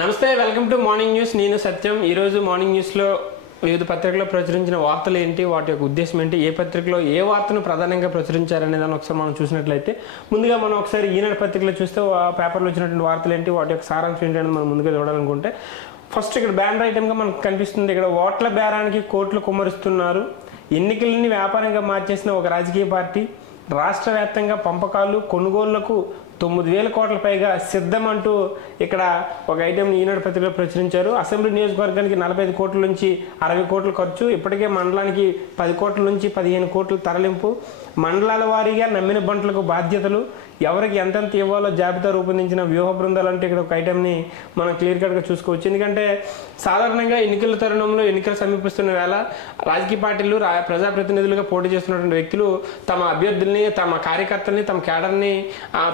నమస్తే, welcome to morning news. నేను సత్యం. ఈరోజు మార్నింగ్ న్యూస్లో వివిధ పత్రికల్లో ప్రచురించిన వార్తలు ఏంటి, వాటి యొక్క ఉద్దేశం ఏంటి, ఏ పత్రికలో ఏ వార్తను ప్రధానంగా ప్రచురించారనే దాన్ని ఒకసారి మనం చూసినట్లయితే, ముందుగా మనం ఒకసారి ఈనాడు పత్రికలో చూస్తే పేపర్లో వచ్చినటువంటి వార్తలు ఏంటి, వాటి యొక్క సారాంశం ఏంటి అనేది మనం ముందుగా చూడాలనుకుంటే, ఫస్ట్ ఇక్కడ బ్యానర్ ఐటమ్గా మనకు కనిపిస్తుంది. ఇక్కడ ఓట్ల బేరానికి కోట్లు కుమ్మరిస్తున్నారు, ఎన్నికలని వ్యాపారంగా మార్చేసిన ఒక రాజకీయ పార్టీ, రాష్ట్ర వ్యాప్తంగా పంపకాలు కొనుగోళ్లకు 9,000 కోట్ల పైగా సిద్ధం అంటూ ఇక్కడ ఒక ఐటెంని ఈనాడు పత్రికలో ప్రచురించారు. అసెంబ్లీ నియోజకవర్గానికి 45 కోట్ల నుంచి 60 కోట్ల ఖర్చు, ఇప్పటికే మండలానికి 10 కోట్ల నుంచి 15 కోట్ల తరలింపు, మండలాల వారీగా నమ్మిన బంట్లకు బాధ్యతలు, ఎవరికి ఎంతెంత ఇవ్వాలో జాబితా రూపొందించిన వ్యూహ బృందాలు అంటే ఇక్కడ ఒక ఐటెంని మనం క్లియర్ కట్గా చూసుకోవచ్చు. ఎందుకంటే సాధారణంగా ఎన్నికల తరుణంలో ఎన్నికలు సమీపిస్తున్న వేళ రాజకీయ పార్టీలు ప్రజాప్రతినిధులుగా పోటీ చేస్తున్నటువంటి వ్యక్తులు తమ అభ్యర్థుల్ని, తమ కార్యకర్తల్ని, తమ కేడర్ని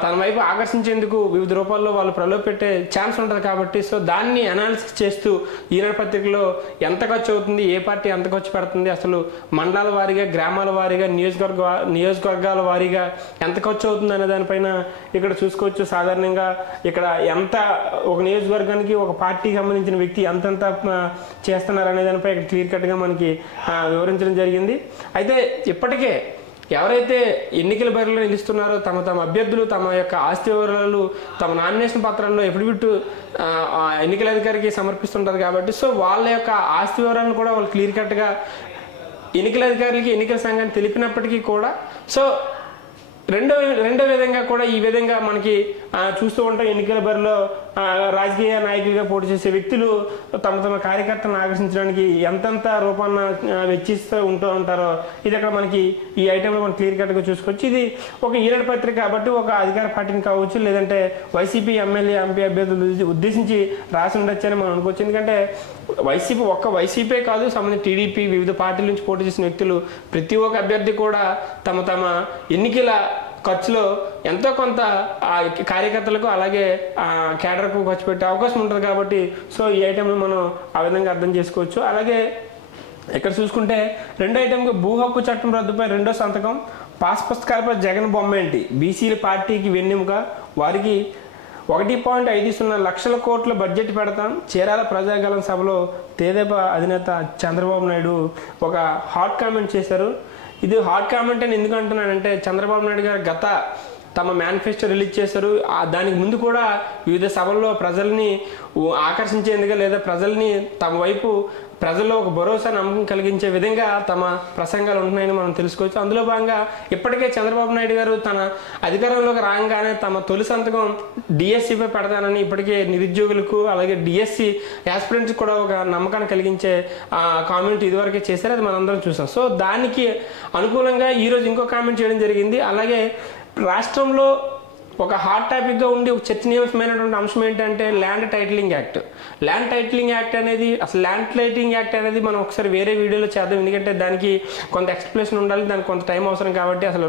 తన వైపు ఆకర్షించేందుకు వివిధ రూపాల్లో వాళ్ళు ప్రలోభపెట్టే ఛాన్స్ ఉంటుంది కాబట్టి, సో దాన్ని అనాలిసిస్ చేస్తూ ఈనాడు పత్రికలో ఎంత ఖర్చు అవుతుంది, ఏ పార్టీ ఎంత ఖర్చు పెడుతుంది, అసలు మండలాల వారీగా, గ్రామాల వారీగా, నియోజకవర్గాల వారీగా ఎంత ఖర్చు అవుతుంది అనే దానిపైన ఇక్కడ చూసుకోవచ్చు. సాధారణంగా ఇక్కడ ఎంత ఒక నియోజకవర్గానికి ఒక పార్టీకి సంబంధించిన వ్యక్తి ఎంతెంత చేస్తున్నారు అనే దానిపై ఇక్కడ క్లియర్ కట్గా మనకి వివరించడం జరిగింది. అయితే ఇప్పటికే ఎవరైతే ఎన్నికల బరిలో నిలుస్తున్నారో తమ అభ్యర్థులు తమ యొక్క ఆస్తి వివరాలు తమ నామినేషన్ పత్రాల్లో ఎఫిడవిట్ ఎన్నికల అధికారికి సమర్పిస్తుంటారు కాబట్టి, సో వాళ్ళ యొక్క ఆస్తి వివరాలను కూడా వాళ్ళు క్లియర్ కట్గా ఎన్నికల అధికారులకి, ఎన్నికల సంఘాన్ని తెలిపినప్పటికీ కూడా, సో రెండో విధంగా కూడా ఈ విధంగా మనకి చూస్తూ ఉంటాం. ఎన్నికల బరిలో రాజకీయ నాయకులుగా పోటీ చేసే వ్యక్తులు తమ కార్యకర్తలను ఆకర్షించడానికి ఎంతెంత రూపాన్న వెచ్చిస్తూ ఉంటూ ఉంటారో ఇది అక్కడ మనకి ఈ ఐటెంలో మనం క్లియర్ కట్గా చూసుకోవచ్చు. ఇది ఒక ఈనాడు పత్రిక కాబట్టి ఒక అధికార పార్టీని కావచ్చు, లేదంటే వైసీపీ ఎమ్మెల్యే ఎంపీ అభ్యర్థులు ఉద్దేశించి రాసి ఉండొచ్చు అని మనం అనుకోవచ్చు. ఎందుకంటే వైసీపీ కాదు, సంబంధించిన టీడీపీ వివిధ పార్టీల నుంచి పోటీ చేసిన వ్యక్తులు ప్రతి ఒక్క అభ్యర్థి కూడా తమ ఎన్నికల ఖర్చులో ఎంతో కొంత కార్యకర్తలకు అలాగే కేడర్కు ఖర్చు పెట్టే అవకాశం ఉంటుంది కాబట్టి, సో ఈ ఐటెంను మనం ఆ విధంగా అర్థం చేసుకోవచ్చు. అలాగే ఇక్కడ చూసుకుంటే రెండో ఐటెంగా భూ హక్కు చట్టం రద్దుపై రెండో సంతకం, పాస్ పుస్తకాలపై జగన్ బొమ్మ ఏంటి, బీసీల పార్టీకి వెన్నెముక, వారికి 1.50 లక్షల కోట్ల బడ్జెట్ పెడతాం, చీరాల ప్రజాగలం సభలో తెదేపా అధినేత చంద్రబాబు నాయుడు ఒక హాట్ కామెంట్ చేశారు. ఇది హాట్ కామెంట్ అని ఎందుకు అంటున్నానంటే, చంద్రబాబు నాయుడు గారు తమ మేనిఫెస్టో రిలీజ్ చేశారు. దానికి ముందు కూడా వివిధ సభల్లో ప్రజల్ని ఆకర్షించేందుగా లేదా ప్రజల్ని తమ వైపు ప్రజల్లో ఒక భరోసా, నమ్మకం కలిగించే విధంగా తమ ప్రసంగాలు ఉంటున్నాయని మనం తెలుసుకోవచ్చు. అందులో భాగంగా ఇప్పటికే చంద్రబాబు నాయుడు గారు తన అధికారంలోకి రాగానే తమ తొలి సంతకం డిఎస్సిపై పెడతానని ఇప్పటికే నిరుద్యోగులకు అలాగే డిఎస్సి యాస్పిరెంట్స్ కూడా ఒక నమ్మకాన్ని కలిగించే కామెంట్ ఇదివరకే చేశారు, అది మనందరం చూసాం. సో దానికి అనుకూలంగా ఈరోజు ఇంకో కామెంట్ చేయడం జరిగింది. అలాగే రాష్ట్రంలో ఒక హాట్ టాపిక్గా ఉండి ఒక చర్చనీయాంశమైనటువంటి అంశం ఏంటంటే land titling act. Land titling act అనేది మనం ఒకసారి వేరే వీడియోలో చేద్దాం, ఎందుకంటే దానికి కొంత ఎక్స్ప్లెనేషన్ ఉండాలి, దానికి కొంత టైం అవసరం కాబట్టి. అసలు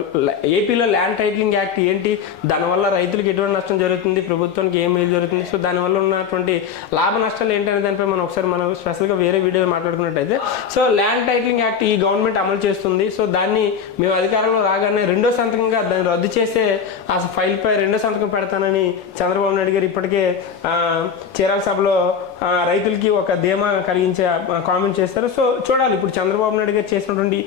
ఏపీలో ల్యాండ్ టైటిలింగ్ యాక్ట్ ఏంటి, దానివల్ల రైతులకు ఎటువంటి నష్టం జరుగుతుంది, ప్రభుత్వానికి ఏం మేలు జరుగుతుంది, సో దానివల్ల ఉన్నటువంటి లాభ నష్టాలు ఏంటి అనే దానిపై మనం స్పెషల్గా వేరే వీడియోలో మాట్లాడుకున్నట్టయితే, సో ల్యాండ్ టైటిలింగ్ యాక్ట్ ఈ గవర్నమెంట్ అమలు చేస్తుంది. సో దాన్ని మేము అధికారంలో రాగానే రెండో సంతకంగా దాన్ని రద్దు చేసే ఆ ఫైల్పై రెండో సంతకం పెడతానని చంద్రబాబు నాయుడు గారు ఇప్పటికే చీరాల సభలో రైతులకి ఒక ధీమా కలిగించే కామెంట్ చేస్తారు. సో చూడాలి ఇప్పుడు చంద్రబాబు నాయుడు గారు చేసినటువంటి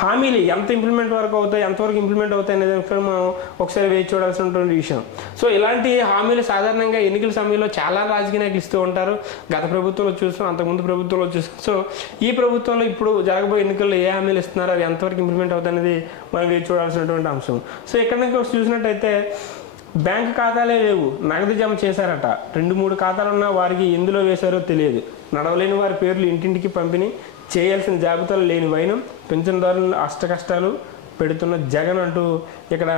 హామీలు ఎంత ఇంప్లిమెంట్ వరకు అవుతాయి, ఎంతవరకు ఇంప్లిమెంట్ అవుతాయి అనేది మనం ఒకసారి వేచి చూడాల్సినటువంటి విషయం. సో ఇలాంటి హామీలు సాధారణంగా ఎన్నికల సమయంలో చాలా రాజకీయ నాయకులు ఇస్తూ ఉంటారు. గత ప్రభుత్వంలో చూస్తాం, అంతకుముందు ప్రభుత్వంలో చూస్తాం. సో ఈ ప్రభుత్వంలో ఇప్పుడు జరగబోయే ఎన్నికల్లో ఏ హామీలు ఇస్తున్నారో అవి ఎంతవరకు ఇంప్లిమెంట్ అవుతాయి అనేది మనం వేచి చూడాల్సినటువంటి అంశం. సో ఇక్కడ నుంచి చూసినట్టయితే బ్యాంక్ ఖాతాలే లేవు, నగదు జమ చేశారట, 2-3 ఖాతాలు ఉన్నా వారికి ఎందులో వేశారో తెలియదు, నడవలేని వారి పేర్లు ఇంటింటికి పంపిణీ, చేయాల్సిన జాబితాలు లేని వైనం, పెన్షన్దారులను అష్టకష్టాలు పెడుతున్న జగన్ అంటూ ఇక్కడ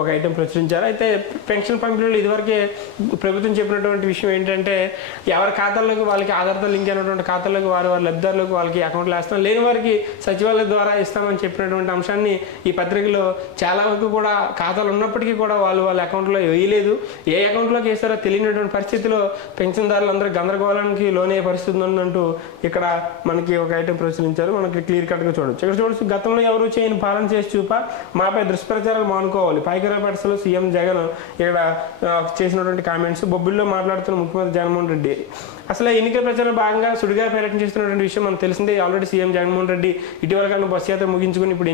ఒక ఐటెం ప్రచురించారు. అయితే పెన్షన్ పంపిణీలో ఇదివరకే ప్రభుత్వం చెప్పినటువంటి విషయం ఏంటంటే ఎవరి ఖాతాల్లోకి వాళ్ళకి ఆధార్తో లింక్ అయినటువంటి ఖాతాల్లోకి వారి లబ్ధిదారులకు వాళ్ళకి అకౌంట్లు వేస్తాం, లేని వారికి సచివాలయం ద్వారా ఇస్తామని చెప్పినటువంటి అంశాన్ని ఈ పత్రికలో చాలా వరకు కూడా ఖాతాలు ఉన్నప్పటికీ కూడా వాళ్ళ అకౌంట్లో వేయలేదు. ఏ అకౌంట్లోకి వేస్తారో తెలియనటువంటి పరిస్థితిలో పెన్షన్దారులందరూ గందరగోళానికి లోనే పరిస్థితి ఉందంటూ ఇక్కడ మనకి ఒక ఐటెం ప్రచురించారు. మనకి క్లియర్ కట్గా చూడొచ్చు. ఇక్కడ చూడొచ్చు, గతంలో ఎవరు చేయని పాలన చేసి చూప మాపై దుష్ప్రచారాలు మానుకోవాలి, పైగా పాయకరాపేటలో సీఎం జగన్ ఇక్కడ చేసినటువంటి కామెంట్స్. బొబ్బిల్లో మాట్లాడుతున్న ముఖ్యమంత్రి జగన్మోహన్ రెడ్డి అసలు ఎన్నికల ప్రచారంలో భాగంగా సుడిగా పర్యటన చేస్తున్నటువంటి విషయం మనకు తెలిసిందే. ఆల్రెడీ సీఎం జగన్మోహన్ రెడ్డి ఇటీవల కాలం బస్సు యాత్ర ముగించుకుని ఇప్పుడు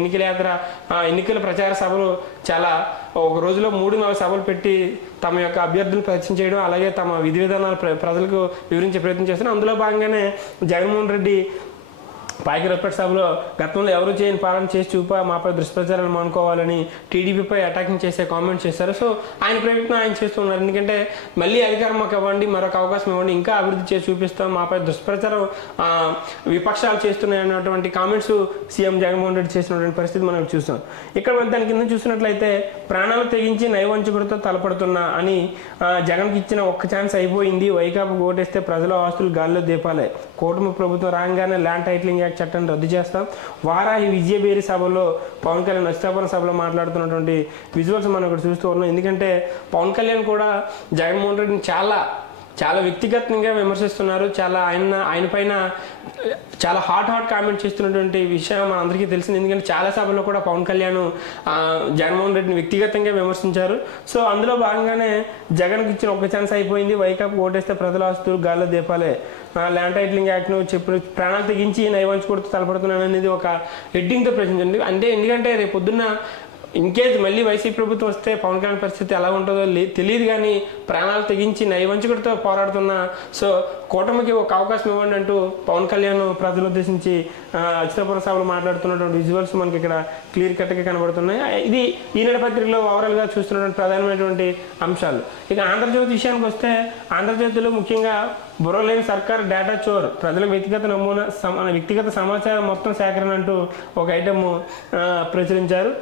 ఎన్నికల ప్రచార సభలు చాలా ఒక రోజులో 3-4 సభలు పెట్టి తమ యొక్క అభ్యర్థులను పరిచయం చేయడం, అలాగే తమ విధి విధానాలు ప్రజలకు వివరించే ప్రయత్నం చేస్తున్నారు. అందులో భాగంగానే జగన్మోహన్ రెడ్డి పాయకరావుపేట సభలో గతంలో ఎవరు చేయని పాలన చేసి చూపా మాపై దుష్ప్రచారాలు మానుకోవాలని టీడీపీపై అటాకింగ్ చేసే కామెంట్స్ చేశారు. సో ఆయన ప్రయత్నం ఆయన చేస్తున్నారు. ఎందుకంటే మళ్ళీ అధికారం మాకు ఇవ్వండి, మరొక అవకాశం ఇవ్వండి, ఇంకా అభివృద్ధి చేసి చూపిస్తాం, మాపై దుష్ప్రచారం విపక్షాలు చేస్తున్నాయి అన్నటువంటి కామెంట్స్ సీఎం జగన్మోహన్ రెడ్డి చేసినటువంటి పరిస్థితి మనం చూస్తాం. ఇక్కడ దాని కింద చూసినట్లయితే ప్రాణాలు తెగించి నైవంచకుడితో తలపడుతున్నా అని జగన్కి ఇచ్చిన ఒక్క ఛాన్స్ అయిపోయింది, వైకాపు ఓటేస్తే ప్రజల ఆస్తులు గాల్లో దీపాలే, కూటమి ప్రభుత్వం రాగానే ల్యాండ్ టైటిలింగ్ యాక్ట్ చట్టాన్ని రద్దు చేస్తాం, వారాహి విజయబేరి సభలో పవన్ కళ్యాణ్ నష్టపన సభలో మాట్లాడుతున్నటువంటి విజువల్స్ మనం ఇక్కడ చూస్తూ ఉన్నాం. ఎందుకంటే పవన్ కళ్యాణ్ కూడా జగన్మోహన్ రెడ్డిని చాలా వ్యక్తిగతంగా విమర్శిస్తున్నారు. ఆయన పైన చాలా హాట్ కామెంట్ చేస్తున్నటువంటి విషయం మన అందరికీ తెలిసింది. ఎందుకంటే చాలా సభల్లో కూడా పవన్ కళ్యాణ్ జగన్మోహన్ రెడ్డిని వ్యక్తిగతంగా విమర్శించారు. సో అందులో భాగంగానే జగన్కి ఇచ్చిన ఒక్క ఛాన్స్ అయిపోయింది, వైకాపు ఓటేస్తే ప్రజల ఆస్తులు గాల్లో దీపాలే, ల్యాండ్ టైటిలింగ్ యాక్ట్ను చెప్పి ప్రాణాలు తెగించి నైవంచకుడితో తలపడుతున్నాను అనేది ఒక హెడ్డింగ్తో ప్రశ్నించండి. అంటే ఎందుకంటే రేపు పొద్దున్న ఇన్కేస్ మళ్ళీ వైసీపీ ప్రభుత్వం వస్తే పవన్ కళ్యాణ్ పరిస్థితి ఎలా ఉంటుందో తెలియదు, కానీ ప్రాణాలు తెగించి నైవంచకుడితో పోరాడుతున్న సో కూటమికి ఒక అవకాశం ఇవ్వండి అంటూ పవన్ కళ్యాణ్ ప్రజలు ఉద్దేశించి అచ్యుతాపురం సభలో మాట్లాడుతున్నటువంటి విజువల్స్ మనకి ఇక్కడ క్లియర్ కట్గా కనబడుతున్నాయి. ఇది ఈనాడు పత్రికలో ఓవరాల్గా చూస్తున్నటువంటి ప్రధానమైనటువంటి అంశాలు. ఇక ఆంధ్రజ్యోతి విషయానికి వస్తే ఆంధ్రజ్యోతిలో ముఖ్యంగా బుర్రలేని సర్కార్ డేటా చోర్, ప్రజల వ్యక్తిగత సమాచారం మొత్తం సేకరణ అంటూ ఒక ఐటమ్ ప్రచురించారు.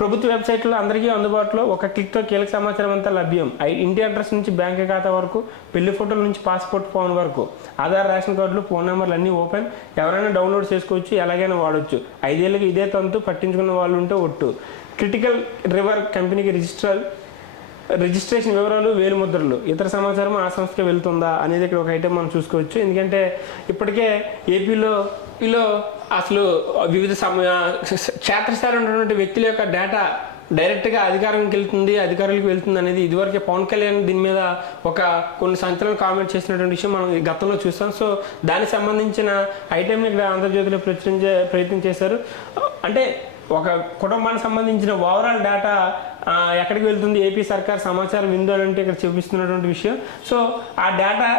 ప్రభుత్వ వెబ్సైట్లో అందరికీ అందుబాటులో ఒక క్లిక్తో కీలక సమాచారం అంతా లభ్యం. ఇంటి అడ్రస్ నుంచి బ్యాంక్ ఖాతా వరకు, పెళ్లి ఫోటోల నుంచి పాస్పోర్ట్ ఫోన్ వరకు, ఆధార్, రేషన్ కార్డులు, ఫోన్ నెంబర్లు అన్నీ ఓపెన్, ఎవరైనా డౌన్లోడ్ చేసుకోవచ్చు, ఎలాగైనా వాడచ్చు. 5 ఏళ్ళకి ఇదే తంతు, పట్టించుకున్న వాళ్ళు ఉంటే ఒట్టు. క్రిటికల్ రివర్ కంపెనీకి రిజిస్ట్రేషన్ వివరాలు, వేలిముద్రలు, ఇతర సమాచారం ఆ సంస్థకి వెళ్తుందా అనేది ఇక్కడ ఒక ఐటెం మనం చూసుకోవచ్చు. ఎందుకంటే ఇప్పటికే ఏపీలో అసలు వివిధ క్షేత్రస్థాయిలో ఉన్నటువంటి వ్యక్తుల యొక్క డేటా డైరెక్ట్గా అధికారులకు వెళ్తుంది అనేది ఇదివరకే పవన్ కళ్యాణ్ దీని మీద కొన్ని సంచలన కామెంట్ చేసినటువంటి విషయం మనం గతంలో చూస్తాం. సో దానికి సంబంధించిన ఐటెంని ఇక్కడ ఆంధ్రజ్యోతిలో ప్రచురించే ప్రయత్నం చేశారు. అంటే ఒక కుటుంబానికి సంబంధించిన ఓవరాల్ డేటా ఎక్కడికి వెళ్తుంది, ఏపీ సర్కార్ సమాచారం విందు అని అంటే ఇక్కడ చూపిస్తున్నటువంటి విషయం. సో ఆ డేటా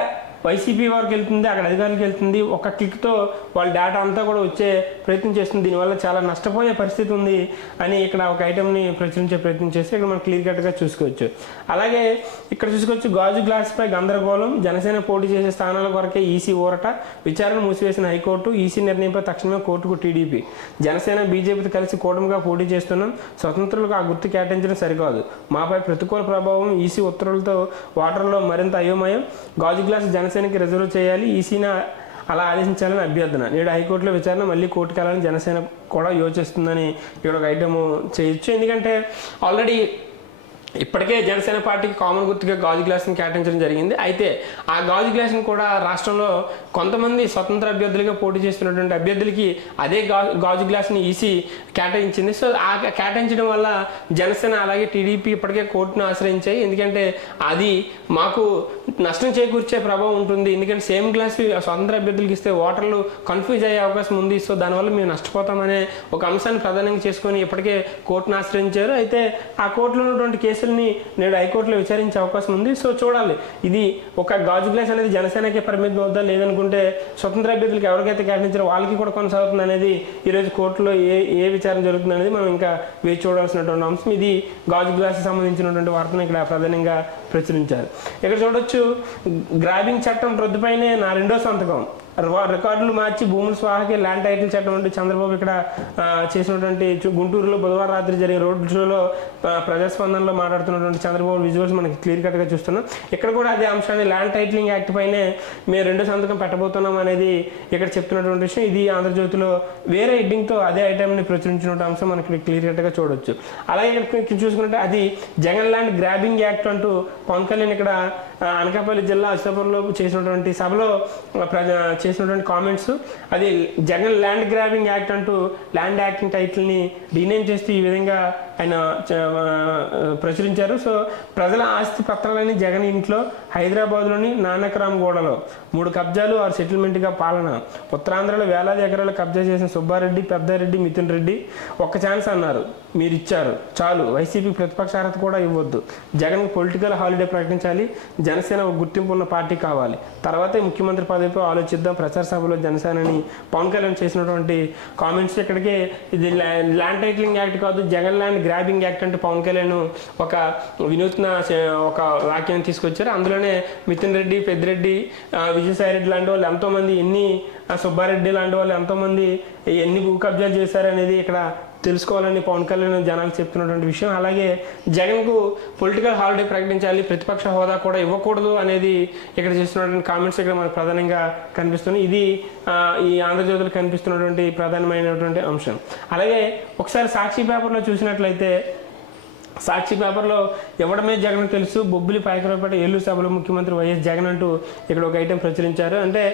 వైసీపీ వారికి వెళ్తుంది, అక్కడ అధికారులకు వెళ్తుంది. ఒక క్లిక్తో వాళ్ళ డేటా అంతా కూడా వచ్చే ప్రయత్నం చేస్తుంది. దీనివల్ల చాలా నష్టపోయే పరిస్థితి ఉంది అని ఇక్కడ ఒక ఐటెంని ప్రచురించే ప్రయత్నం చేస్తే ఇక్కడ మనం క్లియర్ కట్గా చూసుకోవచ్చు. అలాగే ఇక్కడ చూసుకోవచ్చు గాజు గ్లాస్పై గందరగోళం, జనసేన పోటీ చేసే స్థానాల కొరకే ఈసీ ఊరట, విచారణ మూసివేసిన హైకోర్టు, ఈసీ నిర్ణయంపై తక్షణమే కోర్టుకు టీడీపీ, జనసేన బీజేపీతో కలిసి కూటమిగా పోటీ చేస్తున్నాం, స్వతంత్రులకు ఆ గుర్తు కేటాయించడం సరికాదు, మాపై ప్రతికూల ప్రభావం, ఈసీ ఉత్తర్వులతో ఓటర్లో మరింత అయోమయం, గాజు గ్లాస్ జనసేనకి రిజర్వ్ చేయాలి, ఈసీని అలా ఆదేశించాలని అభ్యర్థన, నేడు హైకోర్టులో విచారణ మళ్ళీ కోర్టుకు వెళ్ళాలని జనసేన కూడా యోచిస్తుందని ఇక్కడ ఒక ఐటమ్ చేయొచ్చు. ఎందుకంటే ఆల్రెడీ ఇప్పటికే జనసేన పార్టీకి కామన్ గుర్తుగా గాజు గ్లాస్ని కేటాయించడం జరిగింది. అయితే ఆ గాజు గ్లాస్ని కూడా రాష్ట్రంలో కొంతమంది స్వతంత్ర అభ్యర్థులుగా పోటీ చేస్తున్నటువంటి అభ్యర్థులకి అదే గాజు గ్లాస్ని ఈసీ కేటాయించింది. సో ఆ కేటాయించడం వల్ల జనసేన అలాగే టీడీపీ ఇప్పటికే కోర్టును ఆశ్రయించాయి. ఎందుకంటే అది మాకు నష్టం చేకూర్చే ప్రభావం ఉంటుంది. ఎందుకంటే సేమ్ గ్లాస్ స్వతంత్ర అభ్యర్థులకి ఇస్తే ఓటర్లు కన్ఫ్యూజ్ అయ్యే అవకాశం ఉంది. సో దానివల్ల మేము నష్టపోతామనే ఒక అంశాన్ని ప్రధానంగా చేసుకొని ఇప్పటికే కోర్టును ఆశ్రయించారు. అయితే ఆ కోర్టులో ఉన్నటువంటి కేసుల్ని నేడు హైకోర్టులో విచారించే అవకాశం ఉంది. సో చూడాలి, ఇది ఒక గాజు గ్లాస్ అనేది జనసేనకే పరిమితం అవుతా, లేదనుకుంటే స్వతంత్ర అభ్యర్థులకు ఎవరికైతే కేటాయించారో వాళ్ళకి కూడా కొనసాగుతుంది అనేది ఈరోజు కోర్టులో ఏ విచారణ జరుగుతుంది అనేది మనం ఇంకా వేచి చూడాల్సినటువంటి అంశం. ఇది గాజు గ్లాస్కి సంబంధించినటువంటి వార్తను ఇక్కడ ప్రధానంగా ప్రచురించారు. ఇక్కడ చూడొచ్చు, గ్రాబింగ్ చట్టం రద్దుపైనే నా 2వ సంతకం, రికార్డులు మార్చి భూముల స్వాహకి ల్యాండ్ టైటిల్ చట్టం అంటే చంద్రబాబు ఇక్కడ చేసినటువంటి గుంటూరులో బుధవారం రాత్రి జరిగిన రోడ్ షోలో ప్రజాస్పందనలో మాట్లాడుతున్నటువంటి చంద్రబాబు విజువల్స్ మనకి క్లియర్ కట్గా చూస్తున్నాం. ఇక్కడ కూడా అదే అంశాన్ని ల్యాండ్ టైటిలింగ్ యాక్ట్ పైనే మేము 2వ సంతకం పెట్టబోతున్నాం అనేది ఇక్కడ చెప్తున్నటువంటి విషయం. ఇది ఆంధ్రజ్యోతిలో వేరే హెడ్డింగ్తో అదే ఐటమ్ని ప్రచురించినటువంటి అంశం మనకి క్లియర్ కట్గా చూడొచ్చు. అలాగే ఇక్కడ చూసుకుంటే అది జగన్ ల్యాండ్ గ్రాబింగ్ యాక్ట్ అంటూ పవన్ కళ్యాణ్ ఇక్కడ అనకాపల్లి జిల్లా అచ్యుతాపురంలో చేసినటువంటి సభలో చేసినటువంటి కామెంట్స్, అది జగన్ ల్యాండ్ గ్రాబింగ్ యాక్ట్ అంటూ ల్యాండ్ యాక్టింగ్ టైటిల్ని రీనేమ్ చేస్తూ ఈ విధంగా ఆయన ప్రచురించారు. సో ప్రజల ఆస్తి పత్రాలని జగన్ ఇంట్లో, హైదరాబాద్లోని నానక్రామ్ గూడలో 3 కబ్జాలు 6 సెటిల్మెంట్గా పాలన, ఉత్తరాంధ్రలో వేలాది ఎకరాలు కబ్జా చేసిన సుబ్బారెడ్డి, పెద్దారెడ్డి, మిథున్ రెడ్డి ఒక్క ఛాన్స్ అన్నారు, మీరు ఇచ్చారు చాలు, వైసీపీ ప్రతిపక్ష అర్హత కూడా ఇవ్వద్దు, జగన్ పొలిటికల్ హాలిడే ప్రకటించాలి, జనసేన ఒక గుర్తింపు ఉన్న పార్టీ కావాలి, తర్వాతే ముఖ్యమంత్రి పదవిపై ఆలోచిద్దాం, ప్రచార సభలో జనసేనని పవన్ కళ్యాణ్ చేసినటువంటి కామెంట్స్. ఇక్కడికి ఇది ల్యాండ్ టైటిలింగ్ యాక్ట్ కాదు, జగన్ ల్యాండ్ గ్రాబింగ్ యాక్ట్ అంటే పవన్ కళ్యాణ్ ఒక వినూత్న ఒక వాక్యాన్ని తీసుకొచ్చారు. అందులోనే మిథున్ రెడ్డి, పెద్దిరెడ్డి, విజయసాయి రెడ్డి లాంటి వాళ్ళు ఎంతోమంది, సుబ్బారెడ్డి లాంటి వాళ్ళు ఎంతోమంది ఎన్ని భూ కబ్జాలు చేశారనేది ఇక్కడ తెలుసుకోవాలని పవన్ కళ్యాణ్ జనాలకు చెప్తున్నటువంటి విషయం. అలాగే జగన్కు పొలిటికల్ హాలిడే ప్రకటించాలి, ప్రతిపక్ష హోదా కూడా ఇవ్వకూడదు అనేది ఇక్కడ చేస్తున్నటువంటి కామెంట్స్ ఇక్కడ మనకు ప్రధానంగా కనిపిస్తున్నాయి. ఇది ఈ ఆంధ్రజ్యోతిలో కనిపిస్తున్నటువంటి ప్రధానమైనటువంటి అంశం. అలాగే ఒకసారి సాక్షి పేపర్లో చూసినట్లయితే, సాక్షి పేపర్లో ఎవడమే జగన్ తెలుసు, బొబ్బిలి పాయకరావుపేట ఏలూరు సభలో ముఖ్యమంత్రి వైఎస్ జగన్ అంటూ ఇక్కడ ఒక ఐటెం ప్రచురించారు. అంటే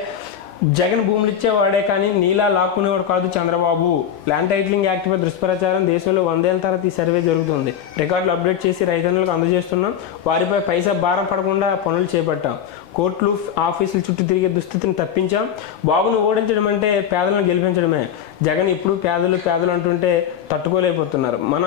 జగన్ భూములు ఇచ్చేవాడే కానీ నీలా లాక్కునేవాడు కాదు చంద్రబాబు, ల్యాండ్ టైటిలింగ్ యాక్ట్పై దుష్ప్రచారం, దేశంలో 100 ఏళ్ల తర్వాత ఈ సర్వే జరుగుతుంది, రికార్డులు అప్డేట్ చేసి రైతన్నులకు అందజేస్తున్నాం, వారిపై పైసా భారం పడకుండా పనులు చేపట్టాం, కోర్టులు ఆఫీసులు చుట్టూ తిరిగే దుస్థితిని తప్పించాం, బాబును ఓడించడం అంటే పేదలను గెలిపించడమే, జగన్ ఇప్పుడు పేదలు అంటుంటే తట్టుకోలేకపోతున్నారు, మన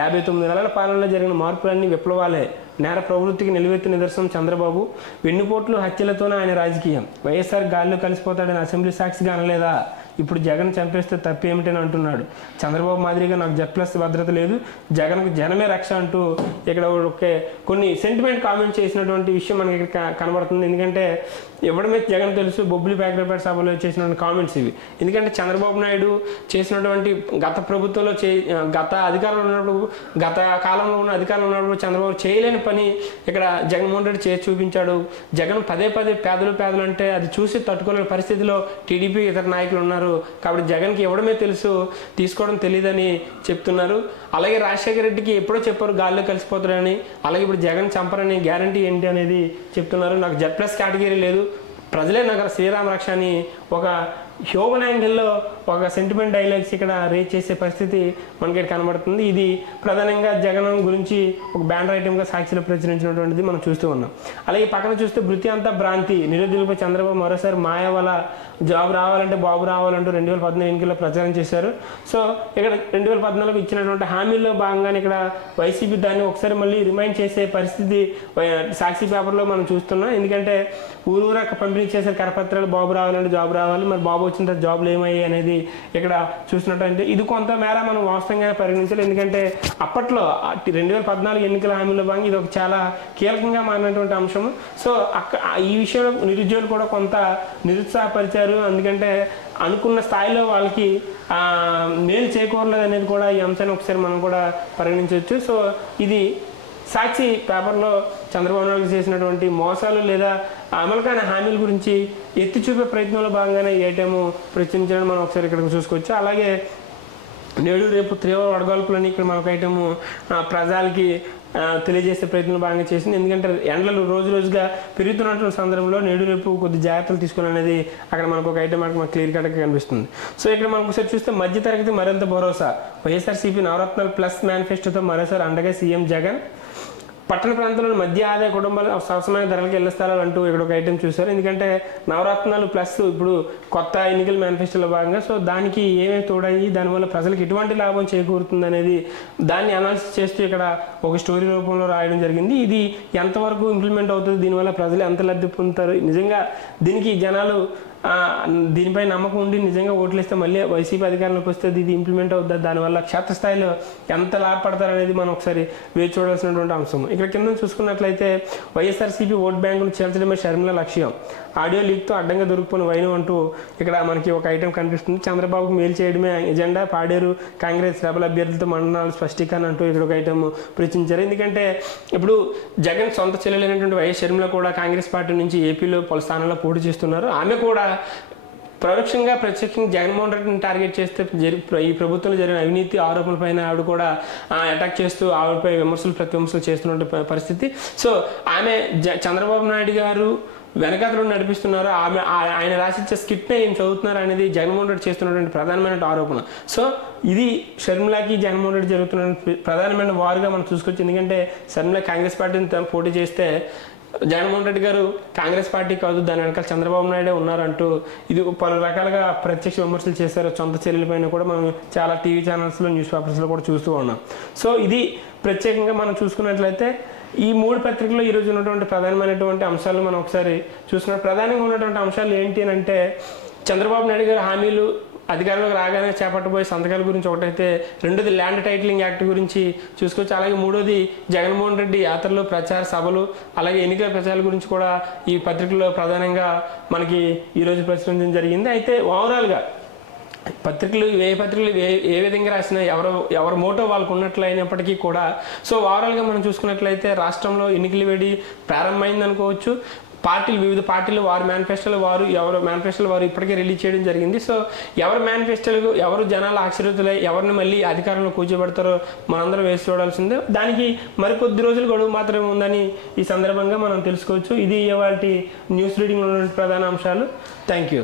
59 నెలల పాలనలో జరిగిన మార్పులన్నీ విప్లవాలే, నేర ప్రవృత్తికి నిలువెత్తు నిదర్శనం చంద్రబాబు, వెన్నుపోట్లు హత్యలతోనే ఆయన రాజకీయం, వైఎస్ఆర్ గాల్లో కలిసిపోతాడని అసెంబ్లీ సాక్షిగా అనలేదా, ఇప్పుడు జగన్ చంపేస్తే తప్పేమిటని అంటున్నాడు, చంద్రబాబు మాదిరిగా నాకు Z+ భద్రత లేదు, జగన్కు జనమే రక్ష అంటూ ఇక్కడ కొన్ని సెంటిమెంట్ కామెంట్ చేసినటువంటి విషయం మనకి ఇక్కడ కనబడుతుంది. ఎందుకంటే ఎవడమే జగన్ తెలుసు, బొబ్బిలి పాయకరావుపేట సభలో చేసినటువంటి కామెంట్స్ ఇవి. ఎందుకంటే చంద్రబాబు నాయుడు చేసినటువంటి గత ప్రభుత్వంలో గత అధికారంలో ఉన్నప్పుడు, గత కాలంలో ఉన్న అధికారంలో ఉన్నప్పుడు చంద్రబాబు చేయలేని పని ఇక్కడ జగన్మోహన్ రెడ్డి చేసి చూపించాడు. జగన్ పదే పేదలు అంటే అది చూసి తట్టుకోలేని పరిస్థితిలో టీడీపీ ఇతర నాయకులు ఉన్నారు. కాబట్టి జగన్కి ఇవ్వడమే తెలుసు, తీసుకోవడం తెలియదని చెప్తున్నారు. అలాగే రాజశేఖర రెడ్డికి ఎప్పుడో చెప్పారు గాల్లో కలిసిపోతారని, అలాగే ఇప్పుడు జగన్ చంపరని గ్యారంటీ ఏంటి అనేది చెప్తున్నారు. నాకు Z+ కేటగిరీ లేదు, ప్రజలే నాకు శ్రీరామ రక్ష అని ఒక హ్యూమన్ యాంగిల్లో ఒక సెంటిమెంట్ డైలాగ్స్ ఇక్కడ రేజ్ చేసే పరిస్థితి మనకి ఇక్కడ కనబడుతుంది. ఇది ప్రధానంగా జగన్ గురించి ఒక బ్యానర్ ఐటమ్గా సాక్షిలో ప్రచురించినటువంటిది మనం చూస్తూ ఉన్నాం. అలాగే పక్కన చూస్తే భృతి అంతా భ్రాంతి, నిరుద్యోగులపై చంద్రబాబు మరోసారి మాయ వల్ల జాబ్ రావాలంటే బాబు రావాలంటూ 2014 ఎన్నికల్లో ప్రచారం చేశారు. సో ఇక్కడ 2014 ఇచ్చినటువంటి హామీల్లో భాగంగానే ఇక్కడ వైసీపీ దాన్ని ఒకసారి మళ్ళీ రిమైండ్ చేసే పరిస్థితి సాక్షి పేపర్లో మనం చూస్తున్నాం. ఎందుకంటే ఊరూరా పంపిణీ చేసే కరపత్రాలు, బాబు రావాలంటే జాబ్ రావాలి, మరి బాబు వచ్చిన తర్వాత జాబ్లు ఏమయ్యాయి అనేది ఇక్కడ చూసినట్టంటే ఇది కొంతమేర మనం వాస్తవంగానే పరిగణించాలి. ఎందుకంటే అప్పట్లో 2014 ఎన్నికల హామీలో భాగంగా ఇది ఒక చాలా కీలకంగా మారినటువంటి అంశం. సో ఈ విషయంలో నిరుద్యోగులు కూడా కొంత నిరుత్సాహపరిచారు. ఎందుకంటే అనుకున్న స్థాయిలో వాళ్ళకి మేలు చేకూరలేదు అనేది కూడా ఈ అంశాన్ని ఒకసారి మనం కూడా పరిగణించవచ్చు. సో ఇది సాక్షి పేపర్లో చంద్రబాబు నాయుడు చేసినటువంటి మోసాలు లేదా అమలు కాని హామీల గురించి ఎత్తి చూపే ప్రయత్నంలో భాగంగానే ఈ ఐటెము ప్రచురించడం మనం ఒకసారి ఇక్కడ చూసుకోవచ్చు. అలాగే నేడు రేపు తీవ్ర వడగాల్పులని ఇక్కడ మనకు ఐటెము ప్రజలకి తెలియజేసే ప్రయత్నం బాగా చేసింది. ఎందుకంటే ఎండలు రోజుగా పెరుగుతున్నటువంటి సందర్భంలో నేడు రేపు కొద్ది జాగ్రత్తలు తీసుకోవాలనేది అక్కడ మనకు ఒక ఐటమ్ మనకు క్లియర్ కట్గా కనిపిస్తుంది. సో ఇక్కడ మనకు ఒకసారి చూస్తే మధ్యతరగతి మరింత భరోసా, వైఎస్ఆర్సీపీ నవరత్నాలు ప్లస్ మేనిఫెస్టోతో మరోసారి అండగా సీఎం జగన్, పట్టణ ప్రాంతంలోని మధ్య ఆదాయ కుటుంబాలు సరసమైన ధరలకు ఇళ్ల స్థలాలు అంటూ ఇక్కడ ఒక ఐటెం చూశారు. ఎందుకంటే నవరత్నాలు ప్లస్ ఇప్పుడు కొత్త ఎన్నికల మేనిఫెస్టోలో భాగంగా సో దానికి ఏమేమి తోడయ్యి దానివల్ల ప్రజలకు ఎటువంటి లాభం చేకూరుతుంది అనేది దాన్ని అనాలిసిస్ చేస్తూ ఇక్కడ ఒక స్టోరీ రూపంలో రాయడం జరిగింది. ఇది ఎంతవరకు ఇంప్లిమెంట్ అవుతుంది, దీనివల్ల ప్రజలు ఎంత లబ్ధి పొందుతారు, నిజంగా దీనికి జనాలు దీనిపై నమ్మకం ఉండి నిజంగా ఓట్లేస్తే మళ్ళీ వైసీపీ అధికారంలోకి వస్తే ఇది ఇంప్లిమెంట్ అవుతుంది, దానివల్ల క్షేత్రస్థాయిలో ఎంత లాభపడతారు అనేది మనం ఒకసారి వేచి చూడాల్సినటువంటి అంశం. ఇక్కడ కింద చూసుకున్నట్లయితే వైఎస్ఆర్సీపీ ఓట్ బ్యాంకును చేల్చడమే షర్మిల లక్ష్యం, ఆడియో లీక్తో అడ్డంగా దొరికిపోయిన వైను అంటూ ఇక్కడ మనకి ఒక ఐటెం కనిపిస్తుంది. చంద్రబాబుకు మేలు చేయడమే ఎజెండా, పాడేరు కాంగ్రెస్ రెబల్ అభ్యర్థులతో మండలాలు స్పష్టీకరణ అంటూ ఇక్కడ ఒక ఐటెం ప్రచురించారు. ఎందుకంటే ఇప్పుడు జగన్ సొంత చెల్లెలైనటువంటి వైఎస్ షర్మిల కూడా కాంగ్రెస్ పార్టీ నుంచి ఏపీలో పలు స్థానాల్లో పోటీ చేస్తున్నారు. ఆమె కూడా ప్రత్యక్షంగా జగన్మోహన్ రెడ్డిని టార్గెట్ చేస్తే ఈ ప్రభుత్వంలో జరిగిన అవినీతి ఆరోపణలపైన ఆవిడ కూడా అటాక్ చేస్తూ ఆవిడపై ప్రతి విమర్శలు చేస్తున్న పరిస్థితి. సో ఆమె చంద్రబాబు నాయుడు గారు వెనకతలు నడిపిస్తున్నారో ఆయన రాసిచ్చే స్కిట్నే ఏం చదువుతున్నారు అనేది జగన్మోహన్ రెడ్డి చేస్తున్నటువంటి ప్రధానమైన ఆరోపణ. సో ఇది షర్మిలాకి జగన్మోహన్ రెడ్డి జరుగుతున్న ప్రధానమైన వారుగా మనం చూసుకోవచ్చు. ఎందుకంటే షర్మిల కాంగ్రెస్ పార్టీని పోటీ చేస్తే జగన్మోహన్ రెడ్డి గారు కాంగ్రెస్ పార్టీ కాదు, దాని వెనకాల చంద్రబాబు నాయుడే ఉన్నారంటూ ఇది పలు రకాలుగా ప్రత్యక్ష విమర్శలు చేశారు. సొంత చెల్లెలపైన కూడా మనం చాలా టీవీ ఛానల్స్లో, న్యూస్ పేపర్స్లో కూడా చూస్తూ ఉన్నాం. సో ఇది ప్రత్యేకంగా మనం చూసుకున్నట్లయితే ఈ 3 పత్రికల్లో ఈరోజు ఉన్నటువంటి ప్రధానమైనటువంటి అంశాలు మనం ఒకసారి చూసుకున్న ప్రధానంగా ఉన్నటువంటి అంశాలు ఏంటి అని అంటే, చంద్రబాబు నాయుడు గారు హామీలు అధికారంలోకి రాగానే చేపట్టబోయే సంతకాల గురించి ఒకటైతే, రెండోది ల్యాండ్ టైటిలింగ్ యాక్ట్ గురించి చూసుకోవచ్చు. అలాగే మూడోది జగన్మోహన్ రెడ్డి యాత్రలు, ప్రచార సభలు, అలాగే ఎన్నికల ప్రచారాల గురించి కూడా ఈ పత్రికల్లో ప్రధానంగా మనకి ఈరోజు ప్రచురించడం జరిగింది. అయితే ఓవరాల్గా పత్రికలు ఏ విధంగా రాసినా ఎవరి మోటో వాళ్ళకు ఉన్నట్లు అయినప్పటికీ కూడా, సో ఓవరాల్గా మనం చూసుకున్నట్లయితే రాష్ట్రంలో ఎన్నికల వేడి ప్రారంభమైంది అనుకోవచ్చు. వివిధ పార్టీలు వారి మేనిఫెస్టోలు వారు ఇప్పటికే రిలీజ్ చేయడం జరిగింది. సో ఎవరి మేనిఫెస్టోలు ఎవరు జనాలు ఆశ్చర్యతులై ఎవరిని మళ్ళీ అధికారంలో కూర్చోబెడతారో మనందరం వేసి చూడాల్సిందే. దానికి మరికొద్ది రోజులు గడువు మాత్రమే ఉందని ఈ సందర్భంగా మనం తెలుసుకోవచ్చు. ఇది ఇవాల్టి న్యూస్ రీడింగ్లో ఉన్న ప్రధాన అంశాలు. Thank you.